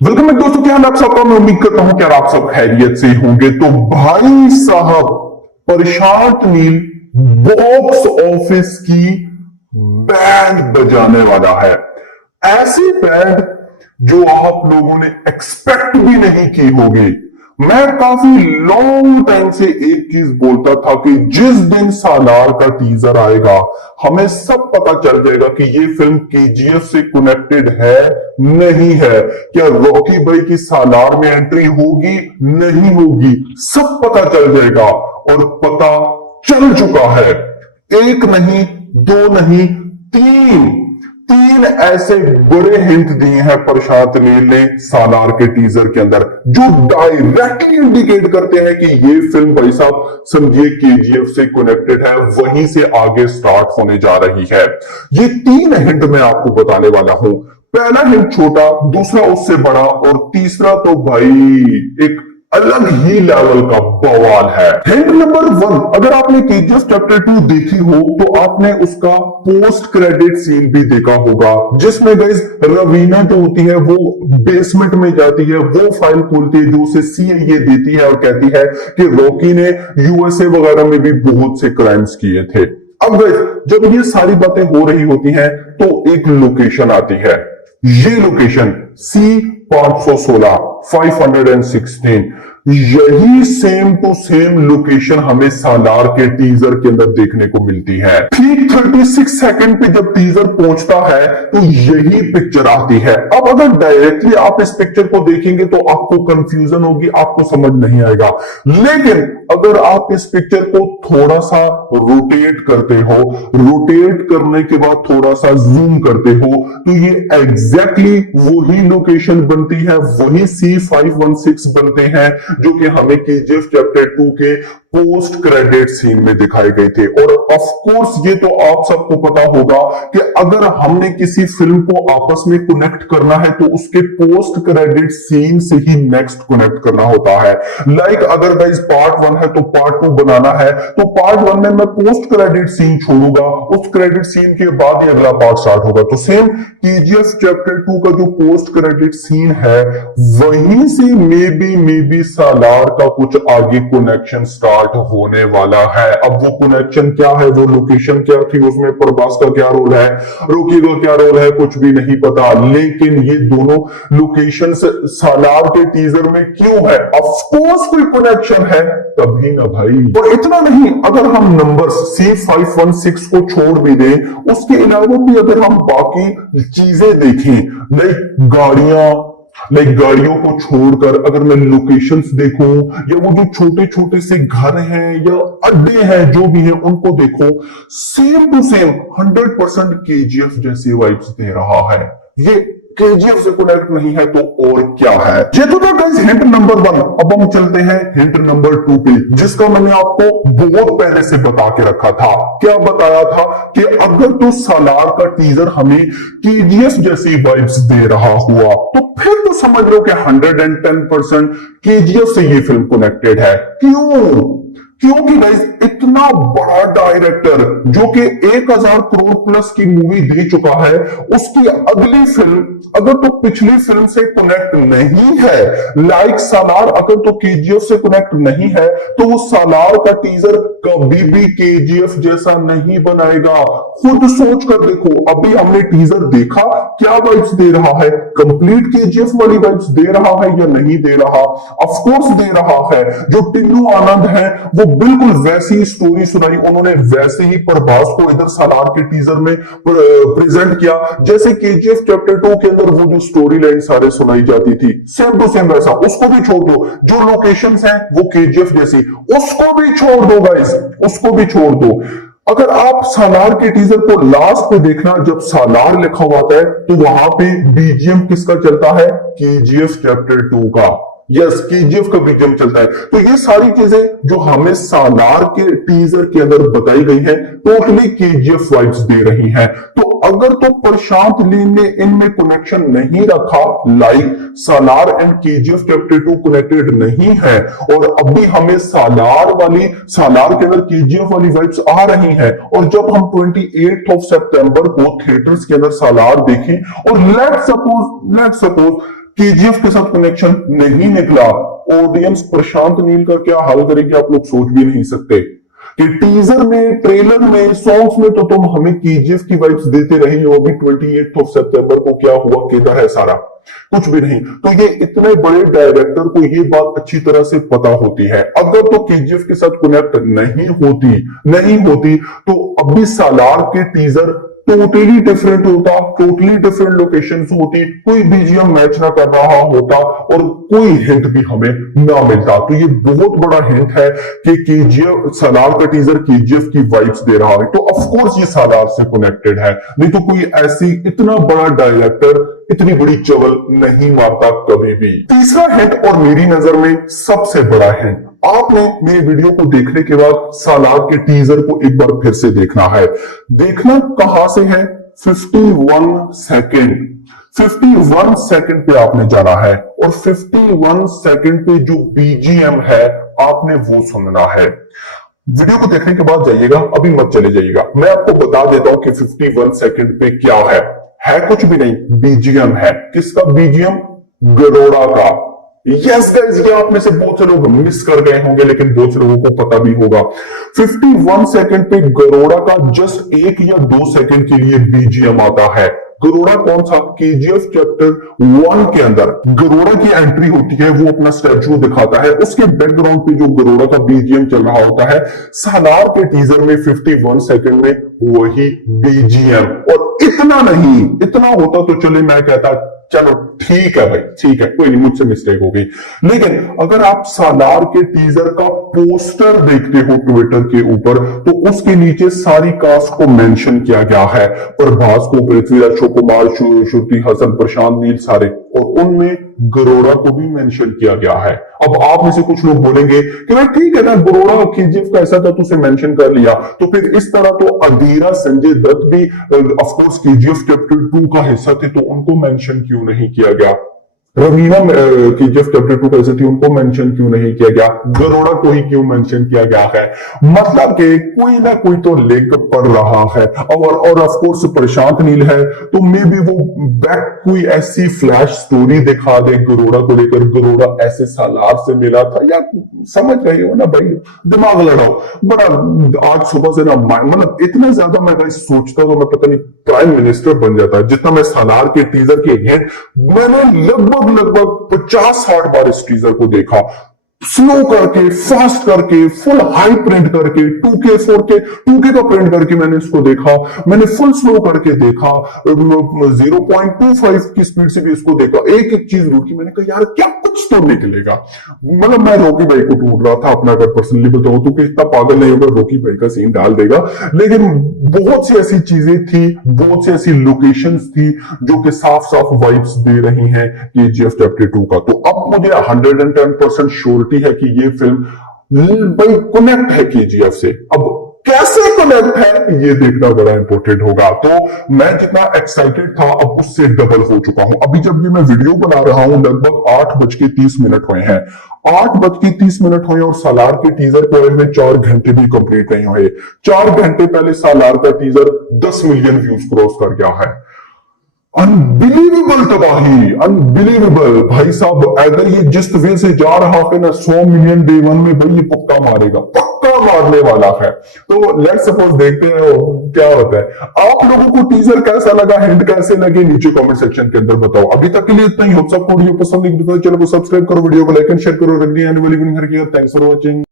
Welcome back दोस्तों, क्या हाल आप सबका। मैं उम्मीद करता हूं कि आप सब खैरियत से होंगे। तो भाई साहब, प्रशांत नील बॉक्स ऑफिस की बैंड बजाने वाला है। ऐसी बैंड जो आप लोगों ने एक्सपेक्ट भी नहीं की होगी। मैं काफी लॉन्ग टाइम से एक चीज बोलता था कि जिस दिन सालार का टीजर आएगा हमें सब पता चल जाएगा कि ये फिल्म केजीएफ से कनेक्टेड है नहीं है। क्या रॉकी भाई की सालार में एंट्री होगी नहीं होगी, सब पता चल जाएगा। और पता चल चुका है। एक नहीं, दो नहीं, तीन तीन ऐसे बड़े हिंट दिए हैं प्रशांत नील ने सालार के टीजर के अंदर, जो डायरेक्टली इंडिकेट करते हैं कि ये फिल्म भाई साहब समझिए केजीएफ से कनेक्टेड है, वहीं से आगे स्टार्ट होने जा रही है। ये तीन हिंट मैं आपको बताने वाला हूं। पहला हिंट छोटा, दूसरा उससे बड़ा, और तीसरा तो भाई एक अलग ही लेवल का बवाल है। हिंट नंबर 1, अगर आपने केजीएफ चैप्टर 2 देखी हो तो आपने उसका पोस्ट क्रेडिट सीन भी देखा होगा, जिसमें गाइस रवीना जो होती है वो बेसमेंट में जाती है, वो फाइल खोलती है जो उसे सीआईए देती है और कहती है कि रॉकी ने यूएसए वगैरह में भी बहुत से क्राइम्स किए थे। अब गाइस जब ये सारी बातें हो रही होती हैं तो एक लोकेशन आती है। ये लोकेशन C516 516, यही सेम टू सेम लोकेशन हमें सालार के टीजर के अंदर देखने को मिलती है। ठीक 36 सेकंड पे जब टीजर पहुंचता है तो यही पिक्चर आती है। अब अगर डायरेक्टली आप इस पिक्चर को देखेंगे तो आपको कंफ्यूजन होगी, आपको समझ नहीं आएगा। लेकिन अगर आप इस पिक्चर को थोड़ा सा रोटेट करते हो, रोटेट करने के बाद थोड़ा सा जूम करते हो, तो ये एग्जैक्टली वही लोकेशन बनती है, वही C516 बनते हैं जो कि हमें केजीएफ चैप्टर 2 के पोस्ट क्रेडिट सीन में दिखाए गए थे। और ऑफ कोर्स ये तो आप सबको पता होगा कि अगर हमने किसी फिल्म को आपस में कनेक्ट करना है तो उसके पोस्ट क्रेडिट सीन से ही नेक्स्ट कनेक्ट करना होता है। लाइक अगर गाइस पार्ट 1 है तो पार्ट 2 बनाना है, तो पार्ट 1 में मैं पोस्ट क्रेडिट सीन छोड़ूंगा, उस क्रेडिट सीन के बाद ही अगला पार्ट स्टार्ट होगा। तो सेम केजीएफ चैप्टर 2 का जो पोस्ट क्रेडिट सीन है वहीं से मे बी सालार का कुछ आगे कनेक्शन स्टार्ट होने वाला है। अब वो कनेक्शन क्या है, वो लोकेशन क्या थी, उसमें प्रभास का क्या रोल है, रोकी का क्या रोल है, कुछ भी नहीं पता। लेकिन ये दोनों लोकेशन सालार के टीजर में क्यों है, ऑफ कोर्स कोई कनेक्शन है तभी ना भाई। और इतना नहीं, अगर हम नंबर्स C516 को छोड़ भी दें, उसके अलावा भी अगर हम बाकी चीजें देखें, गाड़ियों को छोड़कर अगर मैं लोकेशंस देखूं, या वो जो छोटे छोटे से घर हैं या अड्डे हैं जो भी हैं उनको देखो, सेम टू सेम 100% केजीएफ जैसी वाइब्स दे रहा है। ये केजीएफ से कनेक्ट नहीं है तो और क्या है। ये तो था गाइस हिंट नंबर 1। अब हम चलते हैं हिंट नंबर 2 पे, जिसका मैंने आपको बहुत पहले से बता के रखा था। क्या बताया था कि अगर तो सालार का टीजर हमें केजीएफ जैसी वाइब्स दे रहा हुआ तो फिर तो समझ लो कि 110% केजीएफ से ये फिल्म कनेक्टेड है। क्योंकि गाइस इतना बड़ा डायरेक्टर जो कि 1000 करोड़ प्लस की मूवी दे चुका है, उसकी अगली फिल्म अगर तो पिछली फिल्म से कनेक्ट नहीं है, लाइक सालार अगर तो केजीएफ से कनेक्ट नहीं है, तो वो सालार का टीजर कभी भी केजीएफ जैसा नहीं बनाएगा। खुद सोच कर देखो, अभी हमने टीजर देखा, क्या वाइब्स दे रहा है, कंप्लीट केजीएफ वाली वाइब्स दे रहा है या नहीं दे रहा? ऑफ कोर्स दे रहा है। जो टिन्नू आनंद है वो बिल्कुल वैसी स्टोरी सुनाई, उन्होंने वैसे ही प्रभास को इधर सालार के टीजर में प्रेजेंट किया जैसे केजीएफ चैप्टर 2 के अंदर वो जो स्टोरी लाइन सारे सुनाई जाती थी, सेम टू सेम वैसा। उसको भी छोड़ दो, जो लोकेशंस हैं वो केजीएफ जैसी, उसको भी छोड़ दो गाइस, उसको भी छोड़ दो। अगर आप सालार के टीजर को लास्ट पे देखना, जब सालार लिखा हुआ है तो वहां पे बीजीएम किसका चलता है, केजीएफ चैप्टर 2 का। यस, केजीएफ का बीजीएम चलता है। तो ये सारी चीजें जो हमें सालार के टीजर के अंदर बताई गई है, टोटली केजीएफ वाइब्स दे रही हैं। तो अगर तो प्रशांत नील ने इनमें कनेक्शन नहीं रखा, like Salaar and KGF chapter 2 connected नहीं है, और अभी हमें सालार के अंदर केजीएफ वाली वाइब्स आ रही हैं, और जब हम 28 सितंबर को थिएटर्स के अंदर सालार देखें, और लेट सपोज केजीएफ के साथ कनेक्शन नहीं निकला, ऑडियंस प्रशांत नील का क्या हाल करेगी आप लोग सोच भी नहीं सकते कि टीजर में, ट्रेलर में, सॉन्ग्स में तो तुम हमें केजीएफ की वाइब्स देते रहे हो। अभी 28 सितंबर को क्या हुआ, किधर है सारा, कुछ भी नहीं। तो ये इतने बड़े डायरेक्टर को ये बात अच्छी तरह से पता होती है। अगर तो केजीएफ के साथ कनेक्ट नहीं होती तो अभी सालार के टीजर टोटली डिफरेंट होता, टोटली डिफरेंट लोकेशंस होती, कोई बीजीएम मैच ना कर रहा होता और कोई हिंट भी हमें ना मिलता। तो ये बहुत बड़ा हिंट है कि केजीएफ, सालार का टीजर केजीएफ की वाइब्स दे रहा है, तो ऑफ कोर्स ये सालार से कनेक्टेड है, नहीं तो कोई ऐसी इतना बड़ा डायरेक्टर इतनी बड़ी चवल नहीं मारता कभी भी। तीसरा हिंट और मेरी नजर में सबसे बड़ा हिंट, आपने मेरी वीडियो को देखने के बाद सालार के टीजर को एक बार फिर से देखना है। देखना कहां से है, 51 सेकेंड, 51 सेकेंड पे आपने जाना है और 51 सेकेंड पे जो बीजीएम है आपने वो सुनना है। वीडियो को देखने के बाद जाइएगा, अभी मत चले जाइएगा। मैं आपको बता देता हूं कि 51 सेकेंड पे क्या है कुछ भी नहीं, बीजीएम है। किसका बीजीएम? गरोड़ा का। यस गाइस, ये आप में से बहुत से लोग मिस कर गए होंगे, लेकिन बहुत से लोगों को पता भी होगा। 51 सेकंड पे गरोड़ा का जस्ट 1 या 2 सेकंड के लिए बीजीएम आता है। गरोड़ा कौन सा? केजीएफ चैप्टर 1 के अंदर गरोड़ा की एंट्री होती है, वो अपना स्टैचू दिखाता है, उसके बैकग्राउंड पे जो गरोड़ा का बीजीएम चल रहा होता है। सालार के टीजर में 51 सेकंड में वही बीजीएम। और इतना नहीं, इतना होता तो चले मैं कहता चलो ठीक है भाई, ठीक है, कोई नहीं, मुझसे मिस्टेक हो गई। लेकिन अगर आप सालार के टीजर का पोस्टर देखते हो ट्विटर के ऊपर, तो उसके नीचे सारी कास्ट को मेंशन किया गया है, प्रभास को, पृथ्वीराज, अशोक कुमार, श्रुति हसन, प्रशांत नील, सारे, और उनमें गरोड़ा को भी मेंशन किया गया है। अब आप में से कुछ लोग बोलेंगे कि भाई ठीक है ना, गरोड़ा केजीएफ का ऐसा था तो उसे मेंशन कर लिया, तो फिर इस तरह तो अधीरा, संजय दत्त भी ऑफ कोर्स केजीएफ चैप्टर 2 का हिस्सा थे, तो उनको मेंशन क्यों नहीं किया गया? रवीना केजीएफ चैप्टर 2 कैसे थी, उनको मेंशन क्यों नहीं किया गया? गरोड़ा को ही क्यों मेंशन किया गया है? मतलब कि कोई ना कोई तो लिंक पड़ रहा है। और ऑफ कोर्स प्रशांत नील है, तो मे बी वो बैक कोई ऐसी फ्लैश स्टोरी दिखा दे गरोड़ा को लेकर, गरोड़ा ऐसे सालार से मिला था, या समझ रहे हो ना भाई, दिमाग लड़ाओ बड़ा। आज सुबह से ना मतलब इतना ज्यादा मैं सोचता तो मैं पता नहीं प्राइम मिनिस्टर बन जाता, जितना मैं सालार के टीजर के हिंट, मैंने लगभग 50-60 बार इस टीजर को देखा, स्लो करके, फास्ट करके, फुल हाई प्रिंट करके, 2K 4K 2K का प्रिंट करके मैंने इसको देखा, मैंने फुल स्लो करके देखा, 0.25 की स्पीड से भी इसको देखा, एक एक चीज रोकी। मैंने कहा यार क्या कुछ तो निकलेगा। मतलब मैं रॉकी भाई को ढूंढ रहा था अपना, अगर पर्सनली बताऊं तो, कि इतना पागल नहीं होगा, रॉकी भाई का सीन डाल देगा। लेकिन बहुत सी ऐसी चीजें थी, बहुत सी ऐसी लोकेशंस थी जो कि साफ साफ वाइब्स दे रही हैं केजीएफ चैप्टर 2 का। तो अब मुझे 110% श्योर है कि ये फिल्म भाई कनेक्ट है केजीएफ से। अब कैसे कनेक्ट है ये देखना बड़ा इंपॉर्टेंट होगा। तो मैं जितना एक्साइटेड था अब उससे डबल हो चुका हूं। अभी जब ये मैं वीडियो बना रहा हूं लगभग 8:30 हुए हैं, 8:30 हुए और सालार के टीजर को हुए 4 घंटे भी कंप्लीट नहीं हुए। 4 घंटे पहले सालार का टीजर 10 मिलियन व्यूज क्रॉस कर गया है। अनबिलीवेबल तबाही, अनबिलीवेबल भाई साहब। अगर ये जिस वे से जा रहा है ना 100 मिलियन डे 1 में, भाई ये पक्का मारेगा, पक्का मारने वाला है। तो लेट्स सपोज देखते हैं क्या होता है। आप लोगों को टीजर कैसा लगा, हिंट कैसे लगे, नीचे कमेंट सेक्शन के अंदर बताओ। अभी तक के लिए इतना ही। हो सबको वीडियो पसंद है तो चैनल को सब्सक्राइब करो, वीडियो को लाइक एंड शेयर करो। रखनी आने वाली वीडियो। Thanks for watching.